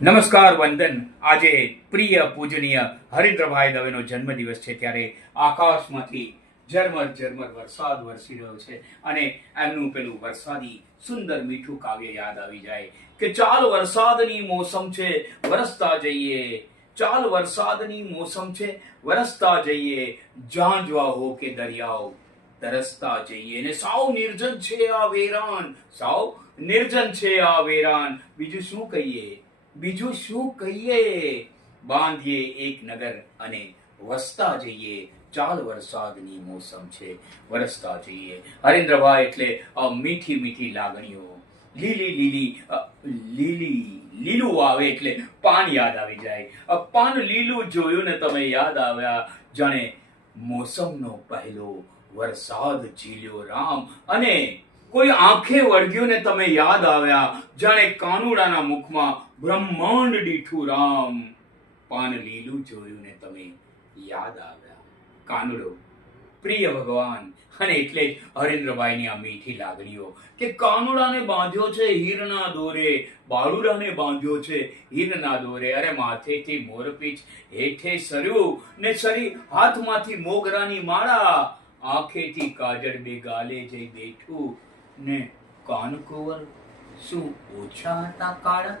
નમસ્કાર વંદન. આજે પ્રિય પૂજનીય હરીન્દ્રભાઈ દવેનો જન્મદિવસ છે, ત્યારે આકાશમાંથી ઝરમર ઝરમર વરસાદ વરસી રહ્યો છે અને એમનું પેલું વરસાદી સુંદર મીઠું કાવ્ય યાદ આવી જાય કે ચાલ વરસાદની મોસમ છે વરસતા જઈએ, ચાલ વરસાદની મોસમ છે વરસતા જઈએ, ઝાંઝવા હો કે દરિયાઓ તરસતા જઈએ. ને સાવ નિર્જન છે આ વેરાન, સાવ નિર્જન છે આ વેરાન, બીજું શું કહીએ, બીજું શું કહીએ, બાંધીએ એક નગર અને વસતા જઈએ, ચાલ વરસાદની મોસમ છે વરસતા જઈએ. હરીન્દ્રભાઈ એટલે મીઠી મીઠી લાગણીઓ, લીલી લીલી લીલું આવે એટલે પાન યાદ આવી જાય. પાન લીલું જોયું ને તમે યાદ આવ્યા, જાણે મોસમનો પહેલો વરસાદ ઝીલ્યો રામ, અને કોઈ આંખે વળગ્યું ને તમે યાદ આવ્યા, જાણે કાનુડાના મુખમાં બ્રહ્માંડ દીઠું રામ. પાન લીલું જોયું ને તમે યાદ આવ્યા, કાનુડો પ્રિય ભગવાન. અને એટલે જ હરીન્દ્રભાઈની આ મીઠી લાગણીઓ કે કાનુડાને બાંધ્યો છે હીરના દોરે, બાળુડાને બાંધ્યો છે હીરના દોરે, અરે માથેથી મોરપીંછ હેઠે સર્યું ને સરી હાથમાંથી મોગરાની માળા, આંખેથી કાજળ બે ગાલે જઈ બેઠું ને કાનકુંવર શું ઓછા હતા કાળા.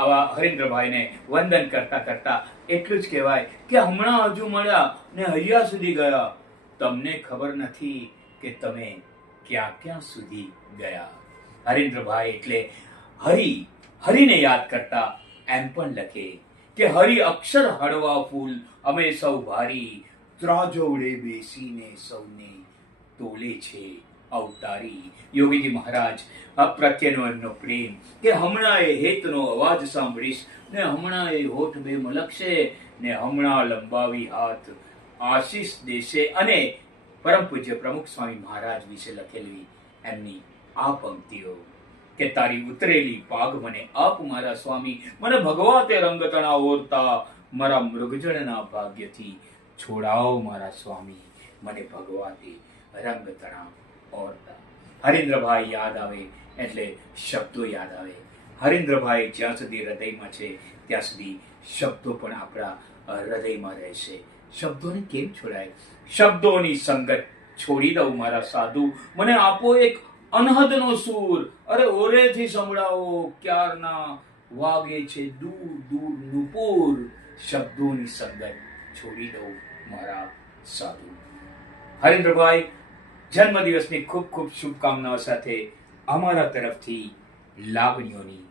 આવા હરીન્દ્રભાઈને વંદન કરતા કરતા એટલું જ કહેવાય કે હમણાં હજુ મળ્યા ને હૈયા સુધી ગયા, તમને ખબર નથી કે તમે ક્યાં ક્યાં સુધી ગયા. હરીન્દ્રભાઈ એટલે હરિને યાદ કરતા એમ પણ લખે કે હરિ અક્ષર હળવા ફૂલ અમે સૌ ભારી, ત્રાજોડે બેસીને સૌને તોલે છે અવતારી. યોગીજી મહારાજ પ્રત્યેનો એમનો પ્રેમ કે હમણાં એ હેતનો અવાજ સાંભળીશ ને હમણાં એ હોઠ બે મલકશે ને હમણાં લંબાવી હાથ આશીષ દેશે. અને પરમ પૂજ્ય પ્રમુખ સ્વામી મહારાજ વિશે લખેલી એમની આ પંક્તિઓ કે તારી ઉતરેલી પાગ મને આપ મારા સ્વામી, મને ભગવા તે રંગતણા ઓરતા, મારા મૃગજળના ભાગ્યથી છોડાવો મારા સ્વામી, મને ભગવા તે રંગતણા ઓરતા. હરીન્દ્રભાઈ યાદ આવે એટલે શબ્દો યાદ આવે. હરીન્દ્રભાઈ જ્યાં સુધી હૃદયમાં છે ત્યાં સુધી શબ્દો પણ આપણા હૃદયમાં રહેશે. શબ્દોને કેમ છોડાય? શબ્દોની સંગત છોડી દઉં મારા સાધુ, મને આપો એક અનહદનો સૂર, અરે ઓરેથી સંભળાવો ક્યારના વાગે છે દૂર દૂર નુપુર. શબ્દોની સંગત છોડી દઉં મારા સાધુ. હરીન્દ્રભાઈ જન્મદિવસની ખૂબ ખૂબ શુભકામનાઓ સાથે અમારા તરફથી લાગણીઓની